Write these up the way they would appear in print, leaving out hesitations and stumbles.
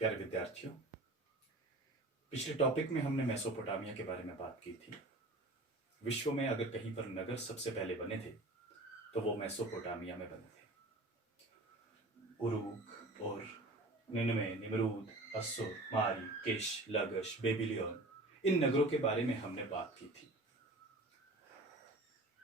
प्यारे विद्यार्थियों, पिछले टॉपिक में हमने मेसोपोटामिया के बारे में बात की थी। विश्व में अगर कहीं पर नगर सबसे पहले बने थे तो वो मेसोपोटामिया में बने थे। उरूक और निनवे, निमरूद, अस्सुर, मारी, किश, लगश, बेबीलोन, इन नगरों के बारे में हमने बात की थी।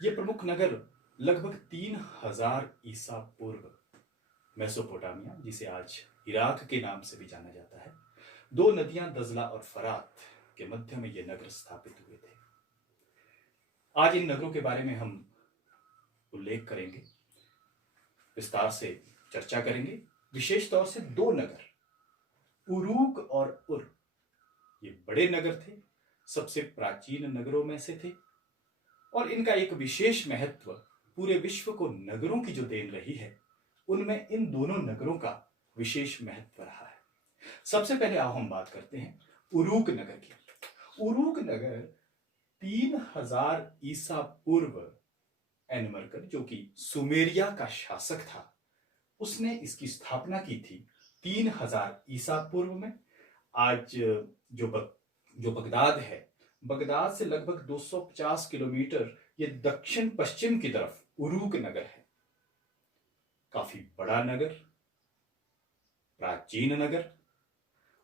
ये प्रमुख नगर लगभग 3000 ईसा पूर्व मेसोपोटामिया, जिसे आज इराक के नाम से भी जाना जाता है, दो नदियां दजला और फरात के मध्य में ये नगर स्थापित हुए थे। आज इन नगरों के बारे में हम उल्लेख करेंगे, विस्तार से चर्चा करेंगे। विशेष तौर से दो नगर, उरूक और उर, ये बड़े नगर थे, सबसे प्राचीन नगरों में से थे और इनका एक विशेष महत्व पूरे विश्व को नगरों की जो देन रही है उनमें इन दोनों नगरों का विशेष महत्व रहा है। सबसे पहले आओ हम बात करते हैं उरूक नगर की। उरूक नगर 3000 ईसा पूर्व एनमरकर, जो कि सुमेरिया का शासक था, उसने इसकी स्थापना की थी 3000 ईसा पूर्व में। आज जो बगदाद है, बगदाद से लगभग 250 किलोमीटर ये दक्षिण पश्चिम की तरफ उरूक नगर है। काफी बड़ा नगर, प्राचीन नगर,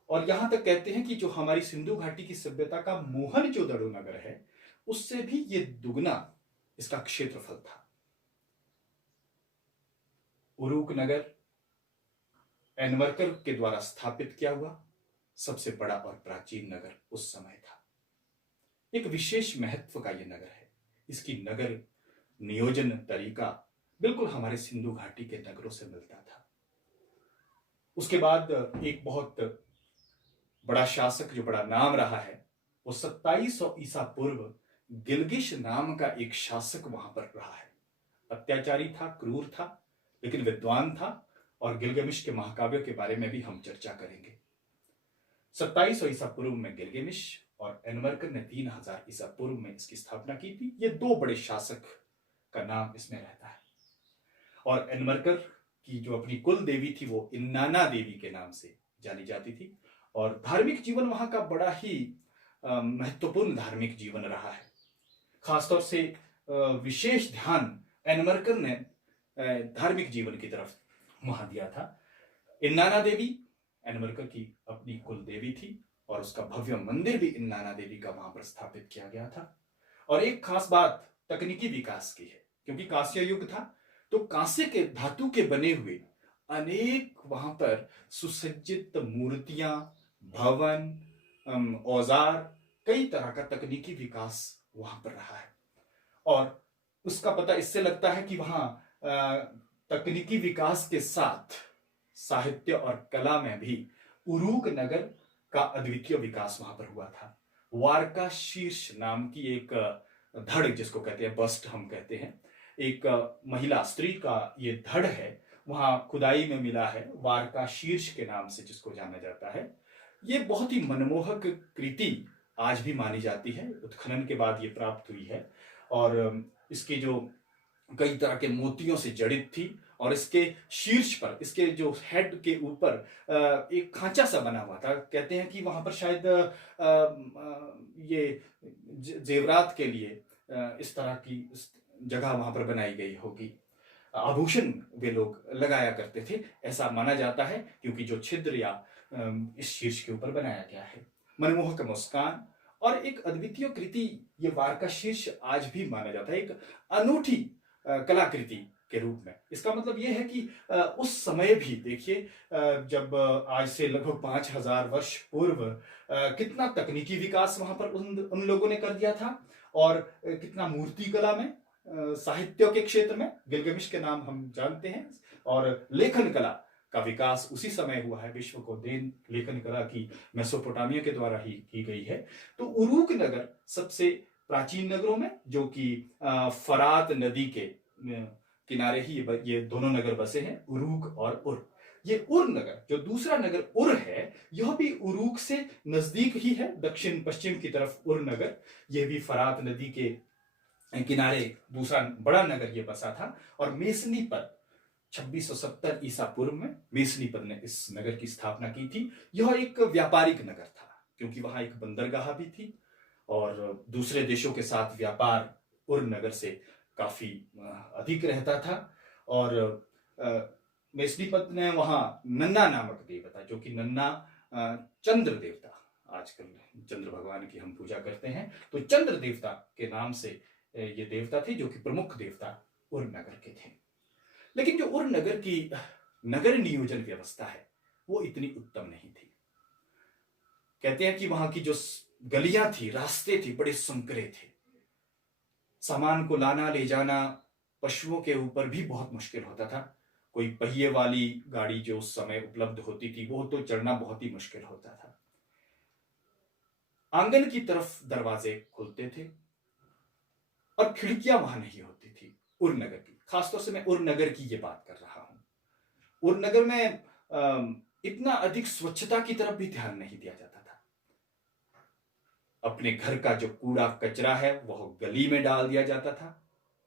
और यहां तक कहते हैं कि जो हमारी सिंधु घाटी की सभ्यता का मोहनजोदड़ो नगर है, उससे भी ये दुगना इसका क्षेत्रफल था। उरूक नगर एनमरकर के द्वारा स्थापित किया हुआ सबसे बड़ा और प्राचीन नगर उस समय था। एक विशेष महत्व का यह नगर है। इसकी नगर नियोजन तरीका बिल्कुल हमारे सिंधु घाटी के नगरों से मिलता था। उसके बाद एक बहुत बड़ा शासक जो बड़ा नाम रहा है, वो 2700 ईसा पूर्व गिलगिश नाम का एक शासक वहां पर रहा है। अत्याचारी था, क्रूर था, लेकिन विद्वान था, और गिलगमिश के महाकाव्य के बारे में भी हम चर्चा करेंगे। 2700 ईसा पूर्व में गिलगमिश और एनमरकर ने 3000 ईसा पूर्व में इसकी स्थापना की थी। ये दो बड़े शासक का नाम इसमें रहता है। और एनमरकर की जो अपनी कुल देवी थी वो इन्नाना देवी के नाम से जानी जाती थी। और धार्मिक जीवन वहां का बड़ा ही महत्वपूर्ण धार्मिक जीवन रहा है। खासतौर से विशेष ध्यान एनमरकर ने धार्मिक जीवन की तरफ वहां दिया था। इन्नाना देवी एनमरकर की अपनी कुल देवी थी और उसका भव्य मंदिर भी इन्नाना देवी का वहां पर स्थापित किया गया था। और एक खास बात तकनीकी विकास की है, क्योंकि कांस्य युग था, तो कांसे के धातु के बने हुए अनेक वहां पर सुसज्जित मूर्तियां, भवन, औजार, कई तरह का तकनीकी विकास वहां पर रहा है। और उसका पता इससे लगता है कि वहां तकनीकी विकास के साथ साहित्य और कला में भी उरूक नगर का अद्वितीय विकास वहां पर हुआ था। वारका शीर्ष नाम की एक धड़, जिसको कहते हैं बस्ट हम कहते हैं, एक महिला स्त्री का ये धड़ है, वहां खुदाई में मिला है, वारका शीर्ष के नाम से जिसको जाना जाता है। ये बहुत ही मनमोहक कृति आज भी मानी जाती है। उत्खनन के बाद ये प्राप्त हुई है और इसकी जो कई तरह के मोतियों से जड़ित थी, और इसके शीर्ष पर, इसके जो हेड के ऊपर एक खांचा सा बना हुआ था। कहते हैं कि वहां पर शायद ये जेवरात के लिए इस तरह की जगह वहां पर बनाई गई होगी। आभूषण वे लोग लगाया करते थे, ऐसा माना जाता है, क्योंकि जो छिद्र या इस शीर्ष के ऊपर बनाया गया है। मनमोहक मुस्कान और एक अद्वितीय कृति ये वारका शीर्ष आज भी माना जाता है, एक अनूठी कलाकृति के रूप में। इसका मतलब यह है कि उस समय भी देखिए, जब आज से लगभग 5000 वर्ष पूर्व कितना तकनीकी विकास वहां पर उन लोगों ने कर दिया था, और कितना मूर्ति कला में, साहित्य के क्षेत्र में गिलगमिश के नाम हम जानते हैं, और लेखन कला का विकास उसी समय हुआ है। विश्व को देन लेखन कला की मेसोपोटामिया के द्वारा ही की गई है। तो उरूक नगर सबसे प्राचीन नगरों में, जो कि फरात नदी के किनारे ही ये दोनों नगर बसे हैं, उरूक और उर। ये उर नगर, जो दूसरा नगर उर है, यह भी उरूक से नजदीक ही है, दक्षिण पश्चिम की तरफ उर नगर। यह भी फरात नदी के किनारे दूसरा बड़ा नगर ये बसा था। और मेसनी पर 2670 ईसा पूर्व में मेसनीपत ने इस नगर की स्थापना की थी। यह एक व्यापारिक नगर था क्योंकि वहां एक बंदरगाह भी थी और दूसरे देशों के साथ व्यापार उर नगर से काफी अधिक रहता था। और मेसनीपत ने वहां नन्ना नामक देवता, जो कि नन्ना चंद्र देवता, आजकल चंद्र भगवान की हम पूजा करते हैं, तो चंद्र देवता के नाम से ये देवता थे, जो कि प्रमुख देवता उर नगर के थे। लेकिन जो उर नगर की नगर नियोजन व्यवस्था है वो इतनी उत्तम नहीं थी। कहते हैं कि वहां की जो गलियां थी, रास्ते थे, बड़े संकरे थे। सामान को लाना ले जाना पशुओं के ऊपर भी बहुत मुश्किल होता था। कोई पहिए वाली गाड़ी जो उस समय उपलब्ध होती थी वो तो चढ़ना बहुत ही मुश्किल होता था। आंगन की तरफ दरवाजे खुलते थे और खिड़कियां वहां नहीं होती थी उर नगर की। खासतौर से मैं उर नगर की ये बात कर रहा हूं। उर नगर में इतना अधिक स्वच्छता की तरफ भी ध्यान नहीं दिया जाता था। अपने घर का जो कूड़ा कचरा है वह गली में डाल दिया जाता था।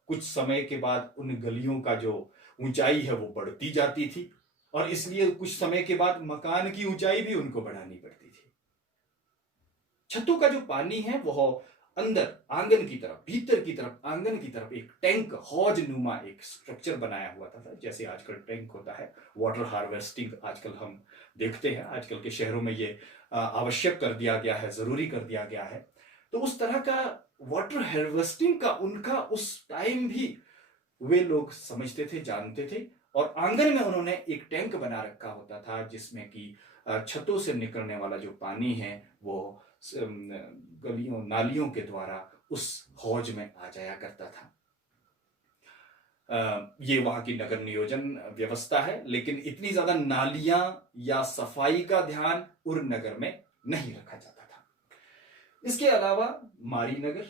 कुछ समय के बाद उन गलियों का जो ऊंचाई है वो बढ़ती जाती थी और इसलिए कुछ समय के बाद मकान की ऊंचाई भी उनको बढ़ानी पड़ती थी। छतों का जो पानी है वह अंदर आंगन की तरफ, भीतर की तरफ, आंगन की तरफ एक टैंक, हौज नुमा एक स्ट्रक्चर बनाया हुआ था। जैसे आजकल टैंक होता है, वाटर हार्वेस्टिंग आजकल हम देखते हैं, आजकल के शहरों में ये आवश्यक कर दिया गया है, जरूरी कर दिया गया है। तो उस तरह का वाटर हार्वेस्टिंग का उनका उस टाइम भी वे लोग समझते थे, जानते थे। और आंगन में उन्होंने एक टैंक बना रखा होता था जिसमें कि छतों से निकलने वाला जो पानी है वो गलियों नालियों के द्वारा उस हौज में आ जाया करता था। ये वहां की नगर नियोजन व्यवस्था है। लेकिन इतनी ज्यादा नालियां या सफाई का ध्यान उर नगर में नहीं रखा जाता था। इसके अलावा मारी नगर,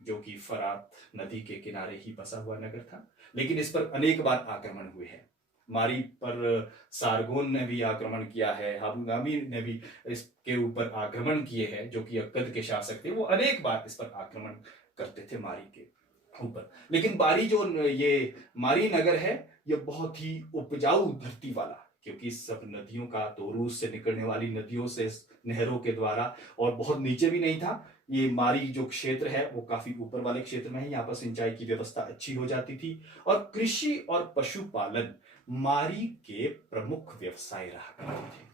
जो कि फरात नदी के किनारे ही बसा हुआ नगर था, लेकिन इस पर अनेक बार आक्रमण हुए हैं। मारी पर सारगोन ने भी आक्रमण किया है, हाबुगामी ने भी इसके ऊपर आक्रमण किए हैं, जो कि अक्कद के शासक थे। वो अनेक बार इस पर आक्रमण करते थे मारी के ऊपर। लेकिन बारी जो ये मारी नगर है ये बहुत ही उपजाऊ धरती वाला, क्योंकि सब नदियों का, तोरूस से निकलने वाली नदियों से, नहरों के द्वारा, और बहुत नीचे भी नहीं था। ये मारी जो क्षेत्र है वो काफी ऊपर वाले क्षेत्र में है। यहाँ पर सिंचाई की व्यवस्था अच्छी हो जाती थी और कृषि और पशुपालन मारी के प्रमुख व्यवसाय रहा करते थे।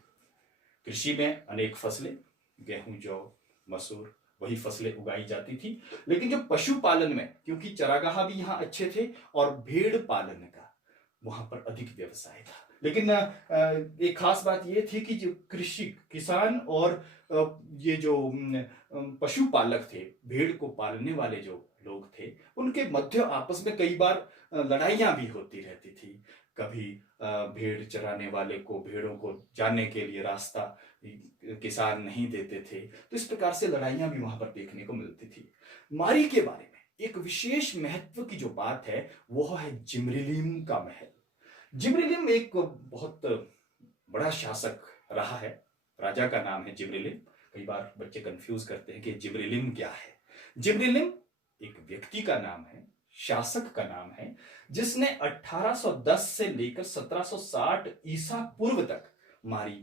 कृषि में अनेक फसलें, गेहूं, जौ, मसूर, वही फसलें उगाई जाती थी। लेकिन जो पशुपालन में, क्योंकि चरागाह भी यहाँ अच्छे थे और भेड़ पालन का वहां पर अधिक व्यवसाय था। लेकिन एक खास बात यह थी कि जो कृषि, किसान और ये जो पशुपालक थे, भेड़ को पालने वाले जो लोग थे, उनके मध्य आपस में कई बार लड़ाइयां भी होती रहती थी। कभी भेड़ चराने वाले को, भेड़ों को जाने के लिए रास्ता किसान नहीं देते थे, तो इस प्रकार से लड़ाइयां भी वहां पर देखने को मिलती थी। मारी के बारे में एक विशेष महत्व की जो बात है वह है जिब्रिलिम का महल। जिब्रिलिम एक बहुत बड़ा शासक रहा है। राजा का नाम है जिब्रिलिम। कई बार बच्चे कंफ्यूज करते हैं कि जिब्रिलिम क्या है। जिब्रिलिम एक व्यक्ति का नाम है, शासक का नाम है, जिसने 1810 से लेकर 1760 ईसा पूर्व तक मारी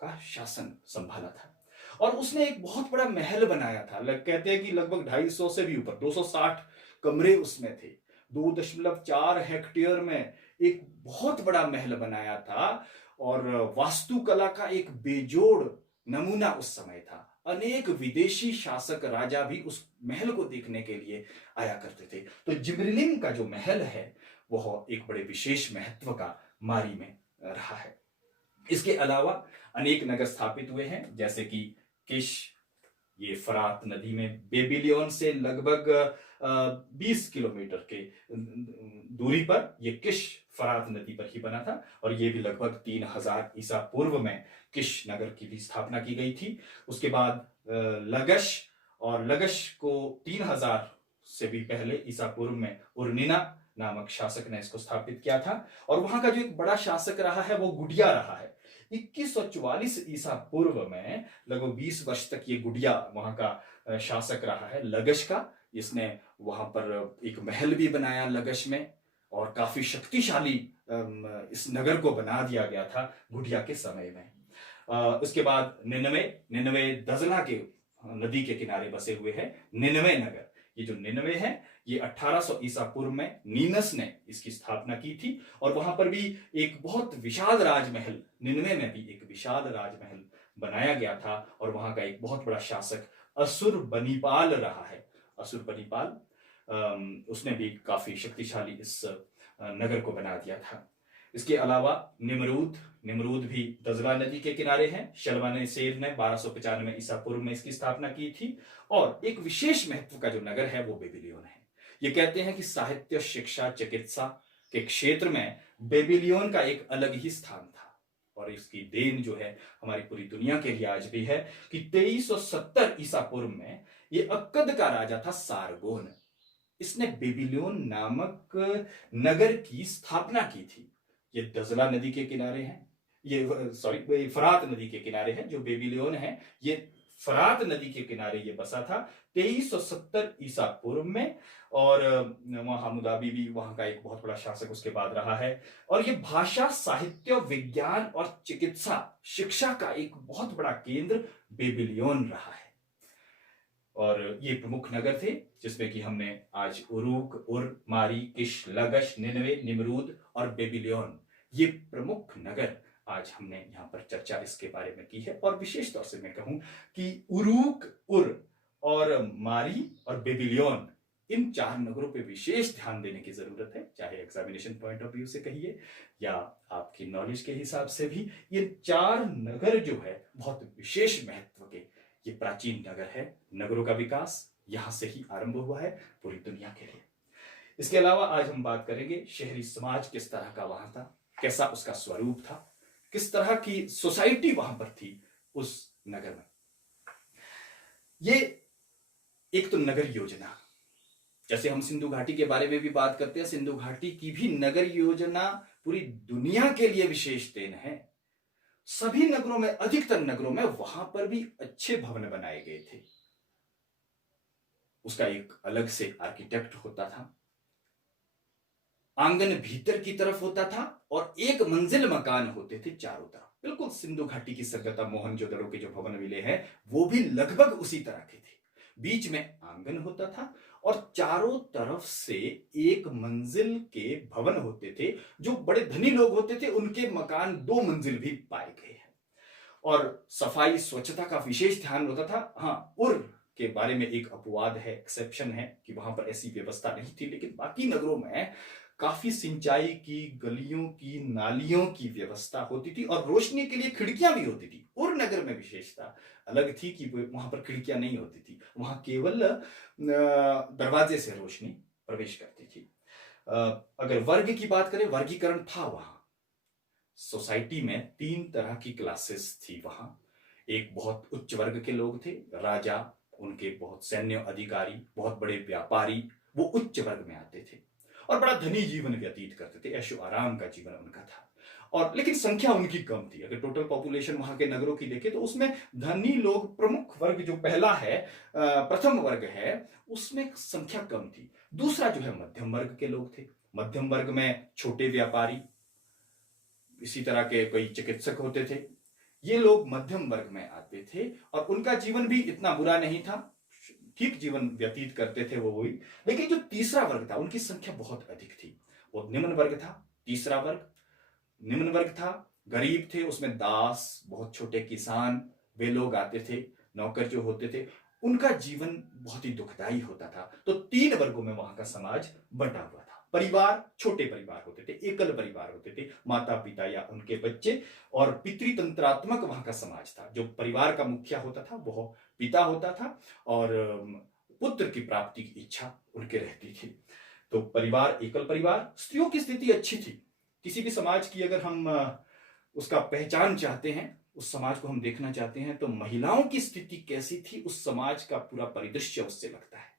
का शासन संभाला था। और उसने एक बहुत बड़ा महल बनाया था। कहते हैं कि लगभग 250 से भी ऊपर, 260 कमरे उसमें थे। 2.4 हेक्टेयर में एक बहुत बड़ा महल बनाया था और वास्तुकला का एक बेजोड़ नमूना उस समय था। अनेक विदेशी शासक, राजा भी उस महल को देखने के लिए आया करते थे। तो जिब्रिलिम का जो महल है वह एक बड़े विशेष महत्व का मारी में रहा है। इसके अलावा अनेक नगर स्थापित हुए हैं, जैसे कि किश, ये फरात नदी में बेबीलोन से लगभग 20 किलोमीटर के दूरी पर ये किश फरात नदी पर ही बना था। और ये भी लगभग 3000 ईसा पूर्व में किश नगर की भी स्थापना की गई थी। उसके बाद लगश, और लगश को 3000 से भी पहले ईसा पूर्व में उर्निना नामक शासक ने इसको स्थापित किया था। और वहां का जो एक बड़ा शासक रहा है वो गुडिया रहा है। 2144 ईसा पूर्व में लगभग 20 वर्ष तक ये गुडिया वहां का शासक रहा है, लगश का। इसने वहां पर एक महल भी बनाया लगश में, और काफी शक्तिशाली इस नगर को बना दिया गया था गुडिया के समय में। उसके बाद निनवे, निनवे दजला के नदी के किनारे बसे हुए हैं निनवे नगर। ये जो निनवे है ये 1800 ईसा पूर्व में नीनस ने इसकी स्थापना की थी, और वहां पर भी एक बहुत विशाल राजमहल, निनवे में भी एक विशाल राजमहल बनाया गया था, और वहां का एक बहुत बड़ा शासक असुर बनीपाल रहा है। असुर बनीपाल उसने भी काफी शक्तिशाली इस नगर को बना दिया था। इसके अलावा निमरूद, निमरूद भी दजला नदी के किनारे है। शल्मानेसेर ने 1295 ईसा पूर्व में इसकी स्थापना की थी। और एक विशेष महत्व का जो नगर है वो बेबीलोन है। ये कहते हैं कि साहित्य, शिक्षा, चिकित्सा के क्षेत्र में बेबीलोन का एक अलग ही स्थान था, और इसकी देन जो है हमारी पूरी दुनिया के लिए आज भी है कि 2370 ईसा पूर्व में ये अक्कद का राजा था सारगोन, इसने बेबीलोन नामक नगर की स्थापना की थी। ये दजला नदी के किनारे है, ये सॉरी फरात नदी के किनारे है। जो बेबीलोन है ये फरात नदी के किनारे ये बसा था 2370 ईसा पूर्व में, और वहां हमुदाबी भी वहां का एक बहुत बड़ा शासक उसके बाद रहा है। और ये भाषा, साहित्य, विज्ञान और चिकित्सा, शिक्षा का एक बहुत बड़ा केंद्र बेबीलोन रहा है। और ये प्रमुख नगर थे जिसमें कि हमने आज उरूक, उर, मारी, किश, लगश, निनवे, निमरूद और बेबीलोन, ये प्रमुख नगर आज हमने यहाँ पर चर्चा इसके बारे में की है। और विशेष तौर से मैं कहूं कि उरूक, उर और मारी और बेबीलोन, इन 4 नगरों पे विशेष ध्यान देने की जरूरत है, चाहे एग्जामिनेशन पॉइंट ऑफ व्यू से कहिए या आपकी नॉलेज के हिसाब से भी। ये 4 नगर जो है बहुत विशेष महत्व के ये प्राचीन नगर है। नगरों का विकास यहां से ही आरंभ हुआ है पूरी दुनिया के लिए। इसके अलावा आज हम बात करेंगे शहरी समाज किस तरह का वहां था, कैसा उसका स्वरूप था, किस तरह की सोसाइटी वहां पर थी उस नगर में। ये एक तो नगर योजना, जैसे हम सिंधु घाटी के बारे में भी बात करते हैं, सिंधु घाटी की भी नगर योजना पूरी दुनिया के लिए विशेष देन है। सभी नगरों में, अधिकतर नगरों में वहां पर भी अच्छे भवन बनाए गए थे। उसका एक अलग से आर्किटेक्ट होता था, आंगन भीतर की तरफ होता था, और एक मंजिल मकान होते थे चारों तरफ। बिल्कुल सिंधु घाटी की सभ्यता, मोहनजोदड़ो के जो भवन मिले हैं वो भी लगभग उसी तरह के थे। बीच में आंगन होता था और चारों तरफ से एक मंजिल के भवन होते थे। जो बड़े धनी लोग होते थे उनके मकान 2 मंजिल भी पाए गए हैं। और सफाई, स्वच्छता का विशेष ध्यान होता था। हाँ, उर के बारे में एक अपवाद है, एक्सेप्शन है कि वहां पर ऐसी व्यवस्था नहीं थी, लेकिन बाकी नगरों में काफी सिंचाई की, गलियों की, नालियों की व्यवस्था होती थी, और रोशनी के लिए खिड़कियां भी होती थी। उर नगर में विशेषता अलग थी कि वहां पर खिड़कियां नहीं होती थी, वहां केवल दरवाजे से रोशनी प्रवेश करती थी। अगर वर्ग की बात करें, वर्गीकरण था वहां। सोसाइटी में 3 तरह की क्लासेस थी वहां। एक बहुत उच्च वर्ग के लोग थे, राजा, उनके बहुत सैन्य अधिकारी, बहुत बड़े व्यापारी, वो उच्च वर्ग में आते थे और बड़ा धनी जीवन व्यतीत करते थे, ऐशो आराम का जीवन उनका था। और लेकिन संख्या उनकी कम थी। अगर टोटल पॉपुलेशन वहां के नगरों की देखें तो उसमें धनी लोग, प्रमुख वर्ग जो पहला है, प्रथम वर्ग है, उसमें संख्या कम थी। दूसरा जो है मध्यम वर्ग के लोग थे। मध्यम वर्ग में छोटे व्यापारी, इसी तरह के कई चिकित्सक होते थे। ये लोग मध्यम वर्ग में आते थे और उनका जीवन भी इतना बुरा नहीं था, ठीक जीवन व्यतीत करते थे वो वही। लेकिन जो तीसरा वर्ग था उनकी संख्या बहुत अधिक थी, वो निम्न वर्ग था। तीसरा वर्ग निम्न वर्ग था, गरीब थे, उसमें दास, बहुत छोटे किसान, वे लोग आते थे। नौकर जो होते थे उनका जीवन बहुत ही दुखदाई होता था। तो 3 वर्गों में वहां का समाज बंटा हुआ था। परिवार, छोटे परिवार होते थे, एकल परिवार होते थे, माता पिता या उनके बच्चे, और पितृतंत्रात्मक वहां का समाज था। जो परिवार का मुखिया होता था वो पिता होता था, और पुत्र की प्राप्ति की इच्छा उनके रहती थी। तो परिवार, एकल परिवार। स्त्रियों की स्थिति अच्छी थी। किसी भी समाज की अगर हम उसका पहचान चाहते हैं, उस समाज को हम देखना चाहते हैं, तो महिलाओं की स्थिति कैसी थी, उस समाज का पूरा परिदृश्य उससे लगता है।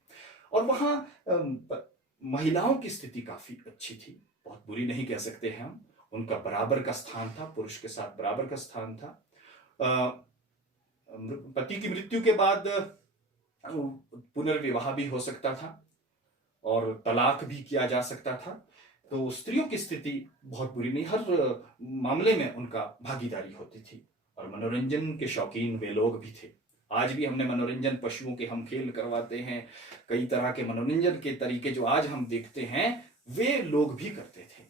और वहां महिलाओं की स्थिति काफी अच्छी थी, बहुत बुरी नहीं कह सकते हैं हम। उनका बराबर का स्थान था, पुरुष के साथ बराबर का स्थान था। पति की मृत्यु के बाद पुनर्विवाह भी हो सकता था और तलाक भी किया जा सकता था। तो स्त्रियों की स्थिति बहुत बुरी नहीं, हर मामले में उनका भागीदारी होती थी। और मनोरंजन के शौकीन वे लोग भी थे। आज भी हमने मनोरंजन, पशुओं के हम खेल करवाते हैं, कई तरह के मनोरंजन के तरीके जो आज हम देखते हैं वे लोग भी करते थे।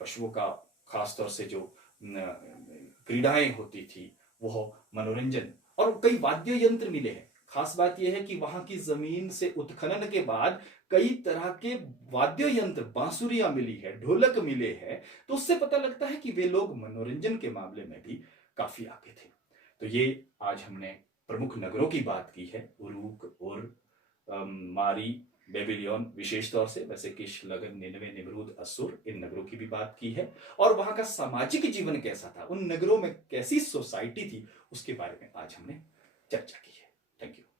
पशुओं का खासतौर से जो क्रीड़ाएं होती थी वह मनोरंजन, और कई वाद्य यंत्र मिले हैं। खास बात यह है कि वहां की जमीन से उत्खनन के बाद कई तरह के वाद्य यंत्र, बांसुरियां मिली है, ढोलक मिले हैं, तो उससे पता लगता है कि वे लोग मनोरंजन के मामले में भी काफी आगे थे। तो ये आज हमने प्रमुख नगरों की बात की है, उरूक, उर, मारी, बेबीलोन विशेष तौर से, वैसे किश, लगन, निनवे, निमरूद, असुर, इन नगरों की भी बात की है। और वहां का सामाजिक जीवन कैसा था, उन नगरों में कैसी सोसाइटी थी, उसके बारे में आज हमने चर्चा की है। Thank you.